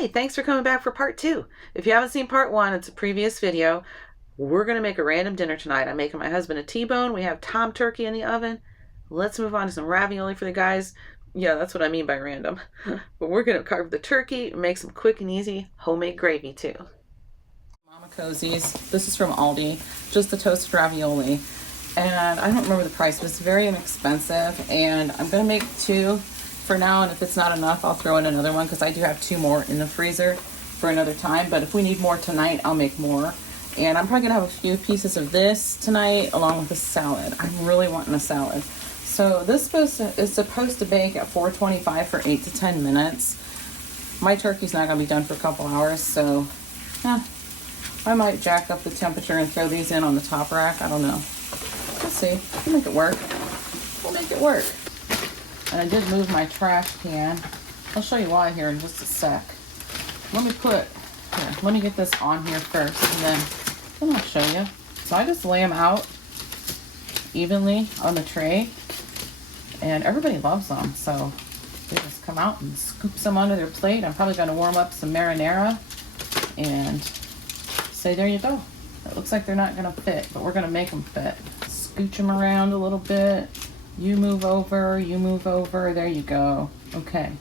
Hey, thanks for coming back for part 2. If you haven't seen part 1, it's a previous video. We're going to make a random dinner tonight. I'm making my husband a T-bone. We have Tom turkey in the oven. Let's move on to some ravioli for the guys. Yeah, that's what I mean by random. But we're going to carve the turkey and make some quick and easy homemade gravy too. Mama Cozies. This is from Aldi. Just the toasted ravioli. And I don't remember the price, but it's very inexpensive. And I'm going to make 2 for now, and if it's not enough, I'll throw in another one because I do have 2 more in the freezer for another time. But if we need more tonight, I'll make more. And I'm probably gonna have a few pieces of this tonight along with a salad. I'm really wanting a salad. So this is supposed to bake at 425 for 8 to 10 minutes. My turkey's not gonna be done for a couple hours, so I might jack up the temperature and throw these in on the top rack. I don't know. Let's see. We'll make it work. We'll make it work. And I did move my trash can. I'll show you why here in just a sec. Let me get this on here first, and then I'll show you. So I just lay them out evenly on the tray, and everybody loves them. So they just come out and scoop some onto their plate. I'm probably gonna warm up some marinara and say, there you go. It looks like they're not gonna fit, but we're gonna make them fit. Scooch them around a little bit. You move over, there you go. Okay.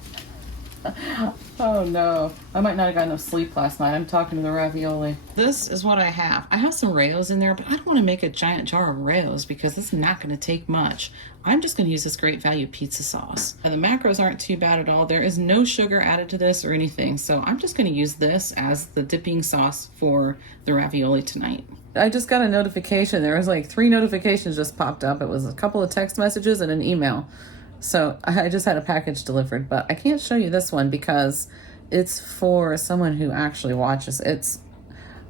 Oh no, I might not have gotten no sleep last night. I'm talking to the ravioli. This is what I have. I have some Raos in there, but I don't want to make a giant jar of Raos because it's not going to take much. I'm just going to use this Great Value pizza sauce. And the macros aren't too bad at all. There is no sugar added to this or anything, so I'm just going to use this as the dipping sauce for the ravioli tonight. I just got a notification. There was like 3 notifications just popped up. It was a couple of text messages and an email. So I just had a package delivered, but I can't show you this one because it's for someone who actually watches. It's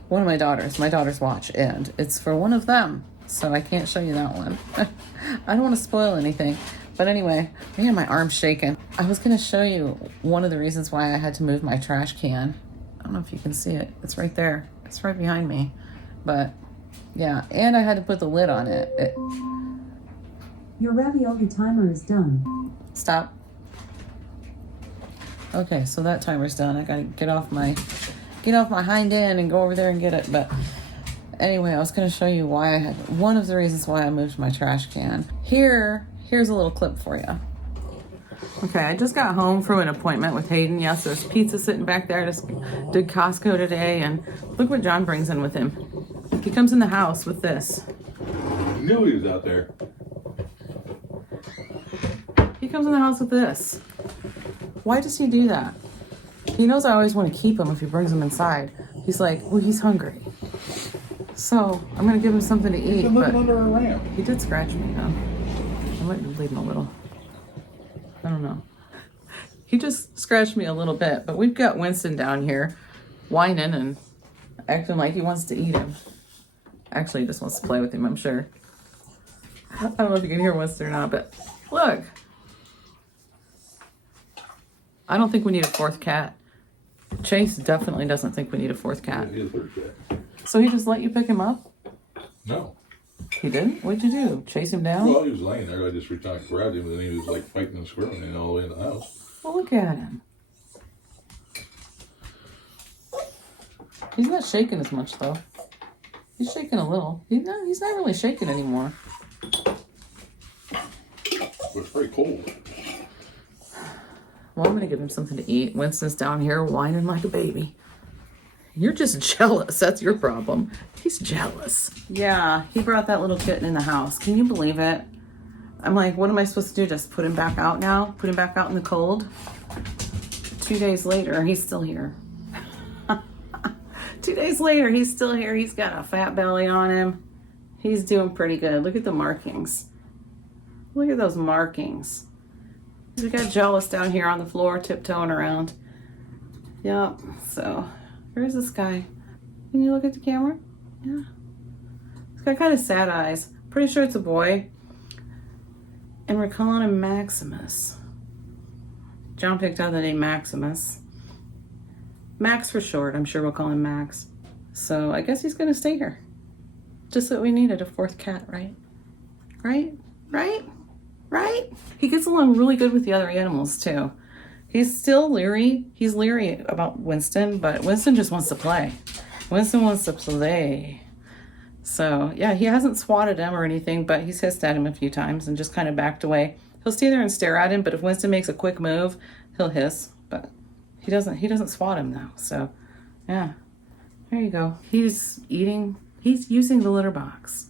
one of my daughters watch, and it's for one of them. So I can't show you that one. I don't want to spoil anything. But anyway, man, my arm's shaking. I was going to show you one of the reasons why I had to move my trash can. I don't know if you can see it. It's right there. It's right behind me. But yeah, and I had to put the lid on it. Your ravioli timer is done. Stop. Okay, so that timer's done. I gotta get off my hind end and go over there and get it. But anyway, I was gonna show you why one of the reasons why I moved my trash can. Here's a little clip for you. Okay, I just got home from an appointment with Hayden. Yes, there's pizza sitting back there. I just did Costco today, and look what John brings in with him. He comes in the house with this. I knew he was out there. He comes in the house with this. Why does he do that? He knows I always want to keep him if he brings him inside. He's like, well, he's hungry. So I'm going to give him something to eat. He's living under a ramp. He did scratch me, though. I might be bleeding a little. I don't know. He just scratched me a little bit, but we've got Winston down here whining and acting like he wants to eat him. Actually, he just wants to play with him, I'm sure. I don't know if you can hear Winston or not, but look. I don't think we need a 4th cat. Chase definitely doesn't think we need a 4th cat. He's a third cat. So he just let you pick him up? No. He didn't? What'd you do? Chase him down? Well, he was laying there. I just reached out and grabbed him, and then he was like fighting and squirming all the way in the house. Well, look at him. He's not shaking as much, though. He's shaking a little. He's not really shaking anymore. But it's pretty cold. Well, I'm going to give him something to eat. Winston's down here whining like a baby. You're just jealous. That's your problem. He's jealous. Yeah, he brought that little kitten in the house. Can you believe it? I'm like, what am I supposed to do? Just put him back out now? Put him back out in the cold? 2 days later, he's still here. 2 days later, he's still here. He's got a fat belly on him. He's doing pretty good. Look at the markings. Look at those markings. We got jealous down here on the floor, tiptoeing around. Yep, so here's this guy. Can you look at the camera? Yeah. He's got kind of sad eyes. Pretty sure it's a boy. And we're calling him Maximus. John picked out the name Maximus. Max for short. I'm sure we'll call him Max. So I guess he's going to stay here. Just that we needed a 4th cat, right? Right? Right? Right? He gets along really good with the other animals too. He's still leery. He's leery about Winston, but Winston just wants to play. Winston wants to play. So, yeah, he hasn't swatted him or anything, but he's hissed at him a few times and just kind of backed away. He'll stay there and stare at him, but if Winston makes a quick move, he'll hiss. But he doesn't swat him though. So, yeah. There you go. He's using the litter box.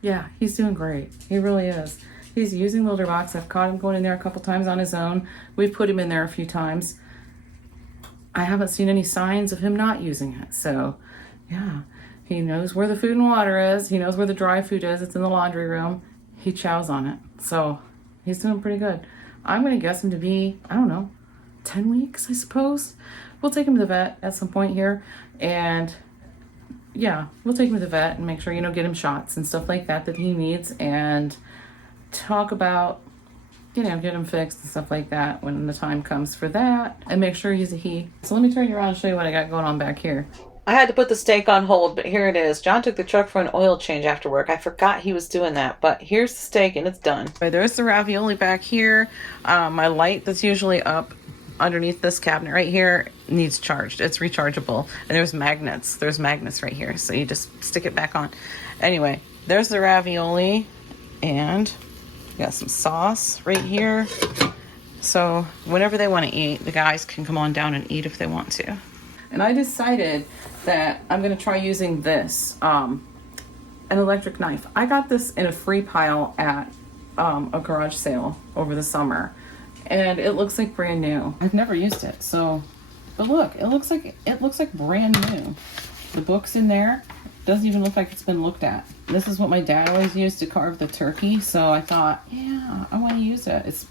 Yeah, he's doing great. He really is. He's using the litter box. I've caught him going in there a couple times on his own. We've put him in there a few times. I haven't seen any signs of him not using it. So, yeah. He knows where the food and water is. He knows where the dry food is. It's in the laundry room. He chows on it. So he's doing pretty good. I'm going to guess him to be, I don't know, 10 weeks, I suppose. We'll take him to the vet at some point here. And yeah, we'll take him to the vet and make sure, get him shots and stuff like that he needs. And talk about, get him fixed and stuff like that when the time comes for that. And make sure he's a he. So let me turn you around and show you what I got going on back here. I had to put the steak on hold, but here it is. John took the truck for an oil change after work. I forgot he was doing that, but here's the steak and it's done. Okay, there's the ravioli back here. My light that's usually up underneath this cabinet right here needs charged. It's rechargeable. And there's magnets. There's magnets right here, so you just stick it back on. Anyway, there's the ravioli, and got some sauce right here. So whenever they want to eat, the guys can come on down and eat if they want to. And I decided that I'm going to try using this, an electric knife. I got this in a free pile at a garage sale over the summer. And it looks like brand new. I've never used it, so, but look, it looks like brand new. The book's in there. Doesn't even look like it's been looked at. This is what my dad always used to carve the turkey, so I thought, yeah, I want to use it. This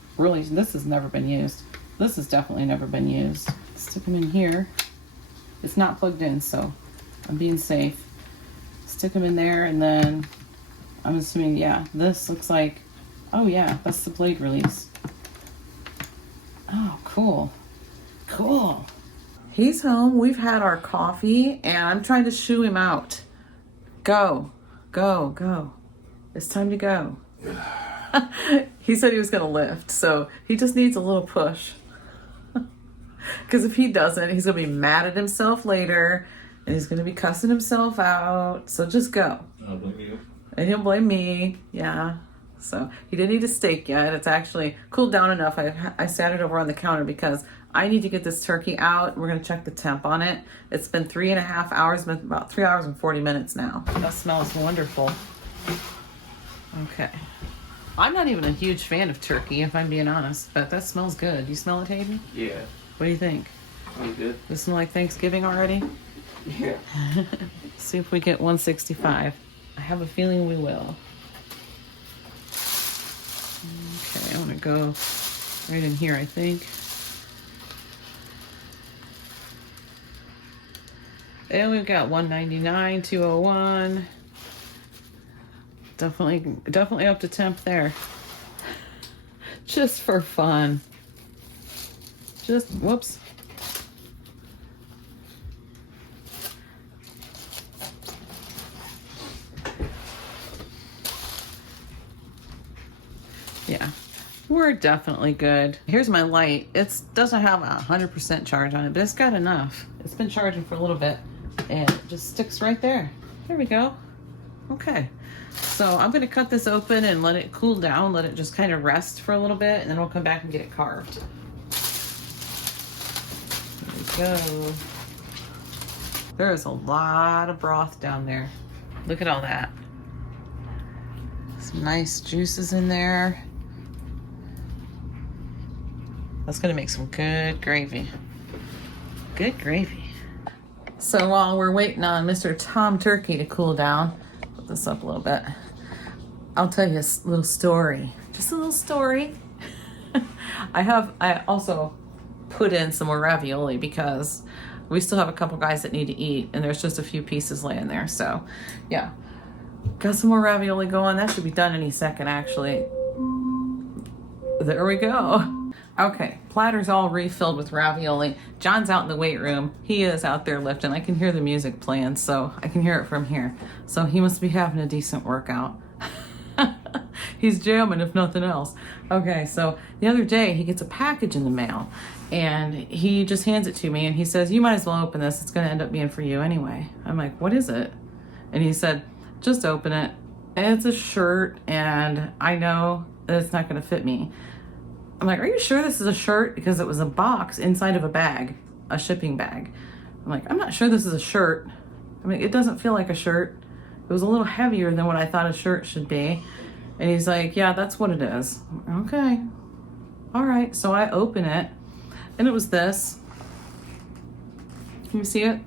has never been used. This has definitely never been used. Stick them in here. It's not plugged in, so I'm being safe. Stick them in there, and then I'm assuming, yeah, this looks like, oh yeah, that's the blade release. Oh, cool. Cool. He's home. We've had our coffee, and I'm trying to shoo him out. Go. Go. Go. It's time to go. He said he was going to lift, so he just needs a little push. Because if he doesn't, he's going to be mad at himself later, and he's going to be cussing himself out. So just go. I'll blame you. And he'll blame me. Yeah. So he didn't eat a steak yet. It's actually cooled down enough. I sat it over on the counter because I need to get this turkey out. We're going to check the temp on it. It's been 3.5 hours, been about 3 hours and 40 minutes now. That smells wonderful. Okay. I'm not even a huge fan of turkey, if I'm being honest, but that smells good. You smell it, Hayden? Yeah. What do you think? Sounds good. Does it smell like Thanksgiving already? Yeah. See if we get 165. I have a feeling we will. Okay, I want to go right in here, I think. And we've got 199, 201. Definitely up to temp there. Just for fun. Whoops. Yeah, we're definitely good. Here's my light. It doesn't have 100% charge on it, but it's got enough. It's been charging for a little bit, and it just sticks right there. There we go. Okay, so I'm going to cut this open and let it cool down, let it just kind of rest for a little bit, and then we'll come back and get it carved. There we go. There is a lot of broth down there. Look at all that. Some nice juices in there. That's gonna make some good gravy. Good gravy. So while we're waiting on Mr. Tom Turkey to cool down, put this up a little bit, I'll tell you a little story. Just a little story. I also put in some more ravioli because we still have a couple guys that need to eat, and there's just a few pieces laying there. So yeah, got some more ravioli going. That should be done any second, actually. There we go. Okay, platter's all refilled with ravioli. John's out in the weight room. He is out there lifting. I can hear the music playing, so I can hear it from here. So he must be having a decent workout. He's jamming, if nothing else. Okay, so the other day he gets a package in the mail, And he just hands it to me and he says, you might as well open this. It's going to end up being for you anyway. I'm like, what is it? And he said, just open it. It's a shirt and I know that it's not going to fit me. I'm like, are you sure this is a shirt? Because it was a box inside of a bag, a shipping bag. I'm like, I'm not sure this is a shirt. I mean, it doesn't feel like a shirt. It was a little heavier than what I thought a shirt should be. And he's like, yeah, that's what it is. Okay. All right. So I open it and it was this. Can you see it?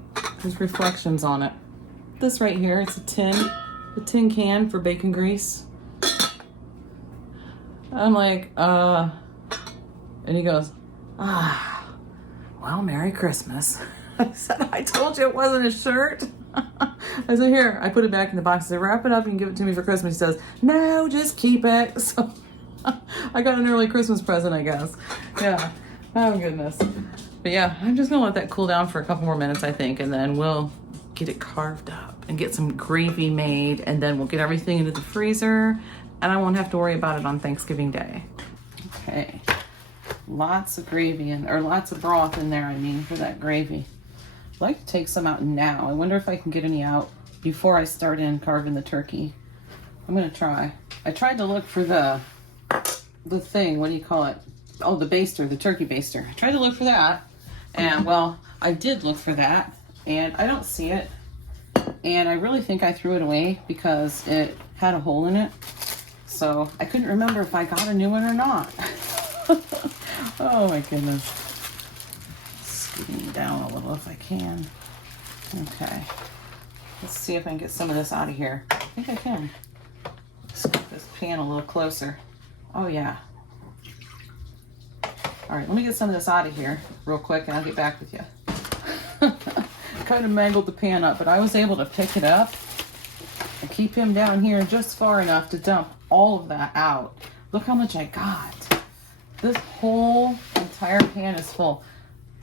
There's reflections on it. This right here, it's a tin can for bacon grease. I'm like, and he goes, well, Merry Christmas. I said, I told you it wasn't a shirt. I said, here, I put it back in the box. I said, wrap it up and give it to me for Christmas. He says, no, just keep it. So I got an early Christmas present, I guess. Yeah. Oh, goodness. But yeah, I'm just going to let that cool down for a couple more minutes, I think, and then we'll get it carved up and get some gravy made, and then we'll get everything into the freezer, and I won't have to worry about it on Thanksgiving Day. Okay. Lots of gravy or lots of broth in there, I mean, for that gravy. I'd like to take some out now. I wonder if I can get any out before I start in carving the turkey. I'm going to try. I tried to look for the thing, what do you call it? Oh, the baster, the turkey baster. I tried to look for that, and well, I did look for that, and I don't see it, and I really think I threw it away because it had a hole in it, so I couldn't remember if I got a new one or not. Oh my goodness. Scooting down a little if I can. Okay. Let's see if I can get some of this out of here. I think I can. Let's get this pan a little closer. Oh yeah. All right, let me get some of this out of here real quick and I'll get back with you. Kind of mangled the pan up, but I was able to pick it up and keep him down here just far enough to dump all of that out. Look how much I got. This whole entire pan is full.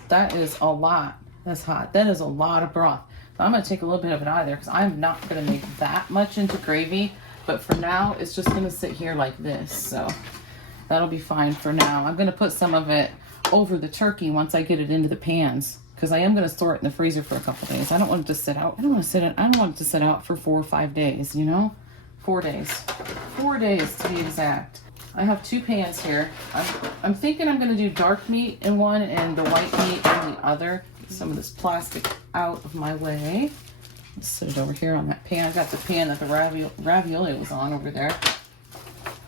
That is a lot. That's hot. That is a lot of broth. So I'm going to take a little bit of it out of there because I'm not going to make that much into gravy. But for now, it's just going to sit here like this. So that'll be fine for now. I'm going to put some of it over the turkey once I get it into the pans, because I am going to store it in the freezer for a couple days. I don't want it to sit out. I don't want it to sit out for 4 or 5 days, you know? 4 days. 4 days to be exact. I have 2 pans here. I'm thinking I'm going to do dark meat in one and the white meat in the other. Get some of this plastic out of my way. Let's sit it over here on that pan. I got the pan that the ravioli was on over there.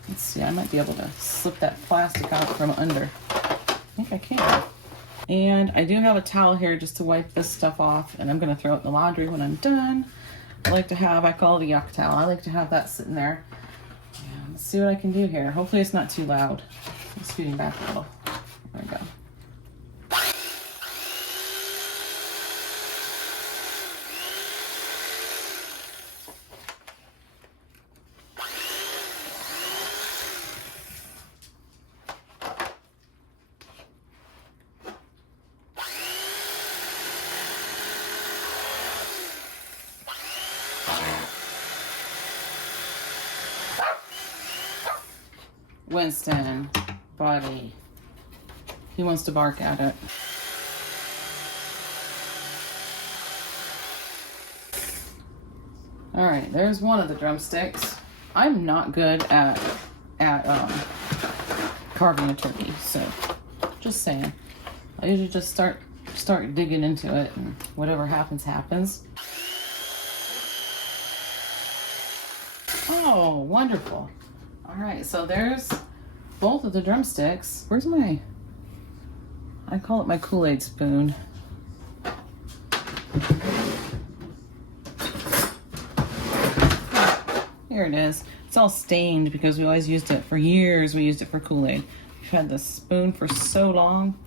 Let's see, I might be able to slip that plastic out from under. I think I can. And I do have a towel here just to wipe this stuff off, and I'm going to throw it in the laundry when I'm done. I call it a yuck towel. I like to have that sitting there. And let's see what I can do here. Hopefully it's not too loud. I'm scooting back a little. There we go. Winston, buddy. He wants to bark at it. All right, there's one of the drumsticks. I'm not good at carving a turkey, so just saying. I usually just start digging into it, and whatever happens, happens. Oh, wonderful. All right, so there's both of the drumsticks. Where's my, I call it my Kool-Aid spoon. Here it is. It's all stained because we always used it for years. We used it for Kool-Aid. We've had this spoon for so long.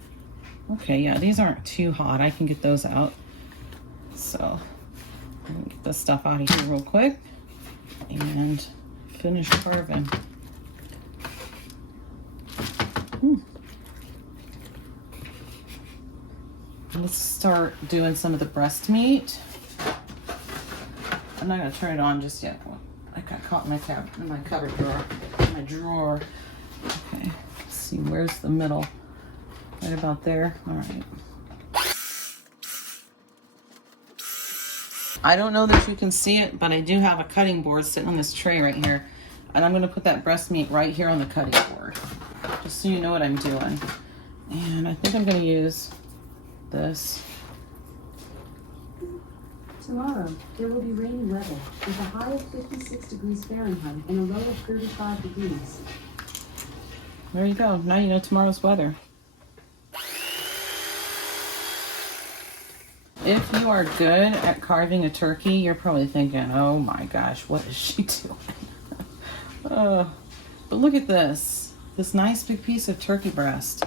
Okay, yeah, these aren't too hot. I can get those out. So, I'm gonna get this stuff out of here real quick and finish carving. Let's start doing some of the breast meat. I'm not gonna turn it on just yet. I got caught in my cupboard drawer. My drawer. Okay, let's see, where's the middle? Right about there. All right. I don't know that you can see it, but I do have a cutting board sitting on this tray right here. And I'm gonna put that breast meat right here on the cutting board, just so you know what I'm doing. And I think I'm gonna use this. Tomorrow, there will be rainy weather with a high of 56 degrees Fahrenheit and a low of 35 degrees. There you go. Now you know tomorrow's weather. If you are good at carving a turkey, you're probably thinking, oh my gosh, what is she doing? But look at this. This nice big piece of turkey breast.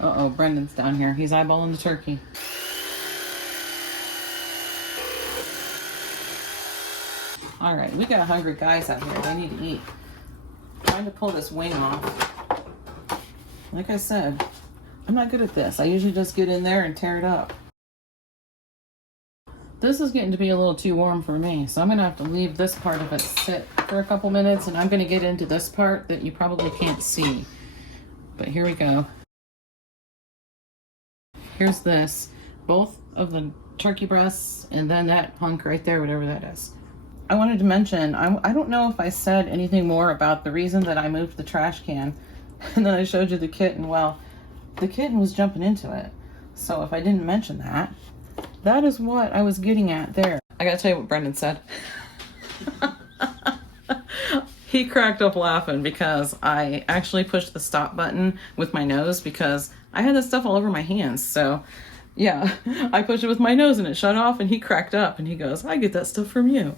Uh-oh, Brendan's down here. He's eyeballing the turkey. All right, we got hungry guys out here. They need to eat. I'm trying to pull this wing off. Like I said, I'm not good at this. I usually just get in there and tear it up. This is getting to be a little too warm for me, so I'm gonna have to leave this part of it sit for a couple minutes, and I'm gonna get into this part that you probably can't see. But here we go. Here's this, both of the turkey breasts, and then that hunk right there, whatever that is. I wanted to mention, I don't know if I said anything more about the reason that I moved the trash can, and then I showed you the kitten. Well, the kitten was jumping into it. So if I didn't mention that, that is what I was getting at there. I gotta tell you what Brendan said. He cracked up laughing because I actually pushed the stop button with my nose because I had this stuff all over my hands. So yeah, I pushed it with my nose and it shut off, and he cracked up and he goes, I get that stuff from you.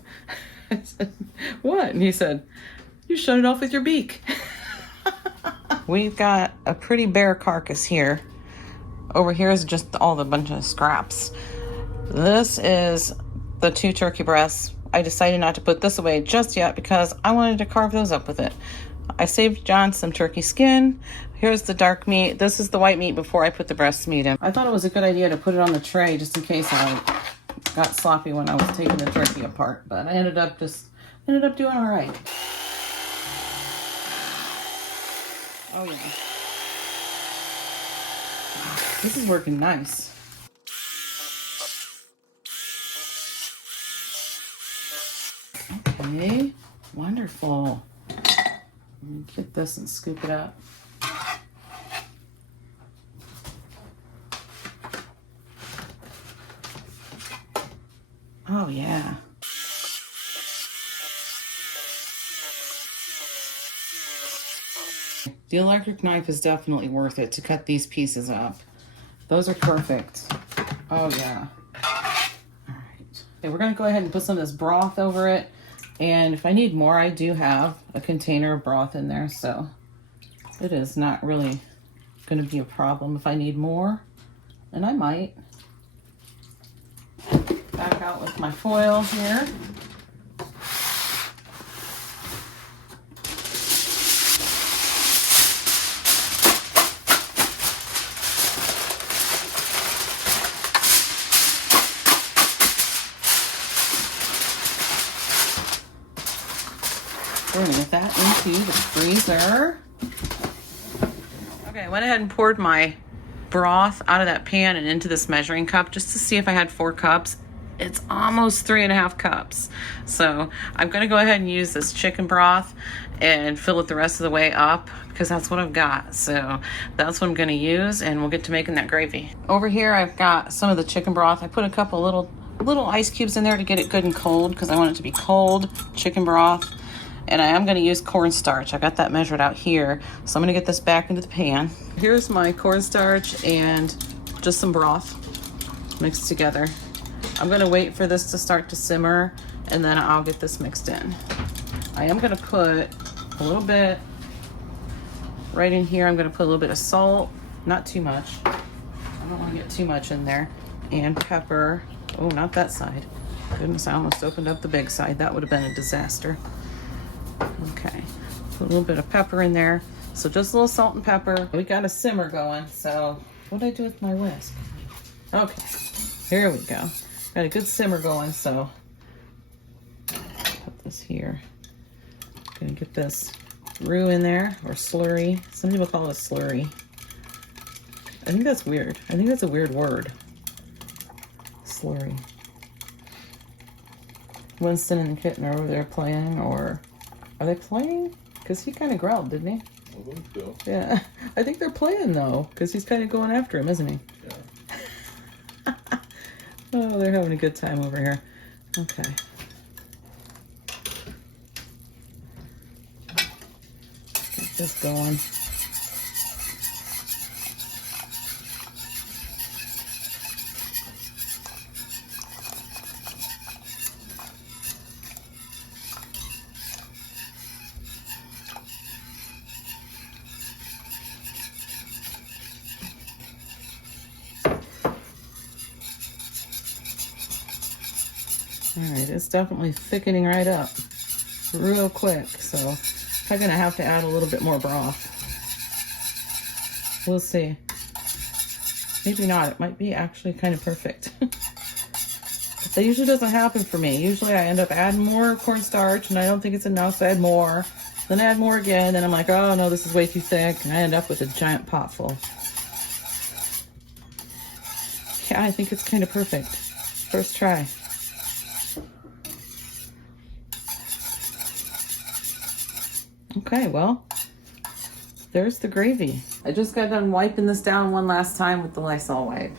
I said, what? And he said, you shut it off with your beak. We've got a pretty bare carcass here. Over here is just all the bunch of scraps. This is the 2 turkey breasts. I decided not to put this away just yet because I wanted to carve those up with it. I saved John some turkey skin. Here's the dark meat. This is the white meat before I put the breast meat in. I thought it was a good idea to put it on the tray just in case I got sloppy when I was taking the turkey apart, but I ended up doing all right. Oh yeah. This is working nice. Okay, wonderful. Let me get this and scoop it up. Oh yeah. The electric knife is definitely worth it to cut these pieces up. Those are perfect. Oh yeah. All right. Okay, we're gonna go ahead and put some of this broth over it. And if I need more, I do have a container of broth in there, so it is not really gonna be a problem if I need more, and I might. Back out with my foil here. We're gonna get that into the freezer. Okay, I went ahead and poured my broth out of that pan and into this measuring cup just to see if I had 4 cups. It's almost 3.5 cups. So I'm gonna go ahead and use this chicken broth and fill it the rest of the way up because that's what I've got. So that's what I'm gonna use, and we'll get to making that gravy. Over here I've got some of the chicken broth. I put a couple little ice cubes in there to get it good and cold because I want it to be cold chicken broth. And I am going to use cornstarch. I got that measured out here. So I'm going to get this back into the pan. Here's my cornstarch and just some broth mixed together. I'm going to wait for this to start to simmer, and then I'll get this mixed in. I am going to put a little bit right in here. I'm going to put a little bit of salt, not too much. I don't want to get too much in there. And pepper. Oh, not that side. Goodness, I almost opened up the big side. That would have been a disaster. Okay, put a little bit of pepper in there. So just a little salt and pepper. We got a simmer going. So what did I do with my whisk? Okay, here we go. Got a good simmer going. So put this here. Gonna get this roux in there, or slurry. Some people call it slurry. I think that's weird. I think that's a weird word. Slurry. Winston and the kitten are over there playing, or are they playing? Because he kind of growled, didn't he? I think so. Yeah, I think they're playing though, because he's kind of going after him, isn't he? Yeah. Oh, they're having a good time over here. Okay. Get this going. All right, it's definitely thickening right up real quick, so I'm gonna have to add a little bit more broth. We'll see. Maybe not. It might be actually kind of perfect. That usually doesn't happen for me. Usually I end up adding more cornstarch and I don't think it's enough, so I add more. Then I add more again, and I'm like, oh no, this is way too thick, and I end up with a giant pot full. Yeah, I think it's kind of perfect. First try. Okay, well, there's the gravy. I just got done wiping this down one last time with the Lysol wipe.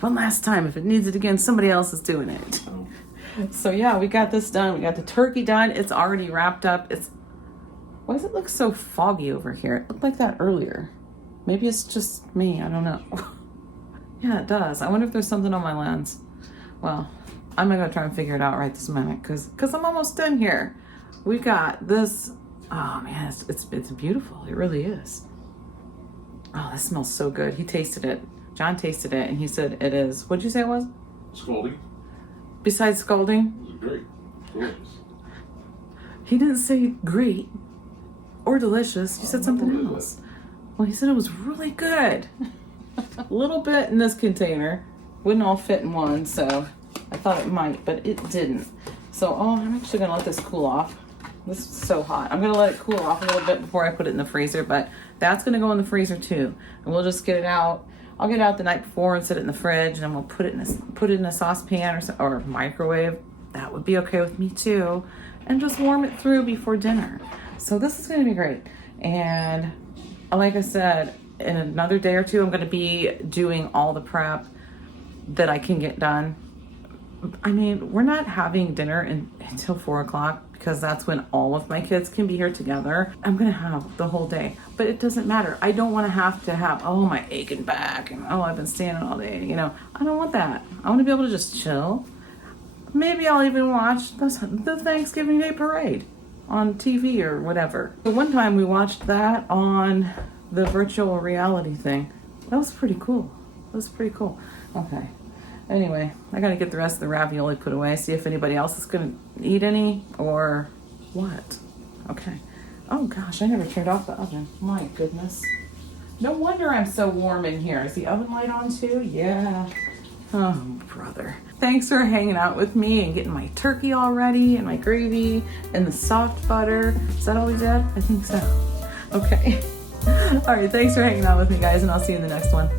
One last time. If it needs it again, somebody else is doing it. So yeah, we got this done. We got the turkey done. It's already wrapped up. Why does it look so foggy over here? It looked like that earlier. Maybe it's just me. I don't know. Yeah, it does. I wonder if there's something on my lens. Well, I'm gonna go try and figure it out right this minute because I'm almost done here. We got this. Oh man, it's beautiful. It really is. Oh, this smells so good. He tasted it. John tasted it, and he said it is. What'd you say it was? Scalding. Besides scalding? It was great. Delicious. He didn't say great or delicious. He said something else. Well, he said it was really good. A little bit in this container. Wouldn't all fit in one, so I thought it might, but it didn't. So, I'm actually going to let this cool off. This is so hot. I'm going to let it cool off a little bit before I put it in the freezer, but that's going to go in the freezer too. And we'll just get it out. I'll get it out the night before and set it in the fridge, and then we'll put it in a saucepan or microwave. That would be okay with me too. And just warm it through before dinner. So this is going to be great. And like I said, in another day or two, I'm going to be doing all the prep that I can get done. I mean, we're not having dinner until 4 o'clock because that's when all of my kids can be here together. I'm going to have the whole day, but it doesn't matter. I don't want to have, oh, my aching back and, oh, I've been standing all day. You know, I don't want that. I want to be able to just chill. Maybe I'll even watch the Thanksgiving Day parade on TV or whatever. The one time we watched that on the virtual reality thing. That was pretty cool. Okay. Anyway, I gotta get the rest of the ravioli put away, see if anybody else is gonna eat any or what. Okay. Oh gosh, I never turned off the oven. My goodness. No wonder I'm so warm in here. Is the oven light on too? Yeah. Oh, brother. Thanks for hanging out with me and getting my turkey all ready and my gravy and the soft butter. Is that all we did? I think so. Okay. All right, thanks for hanging out with me, guys, and I'll see you in the next one.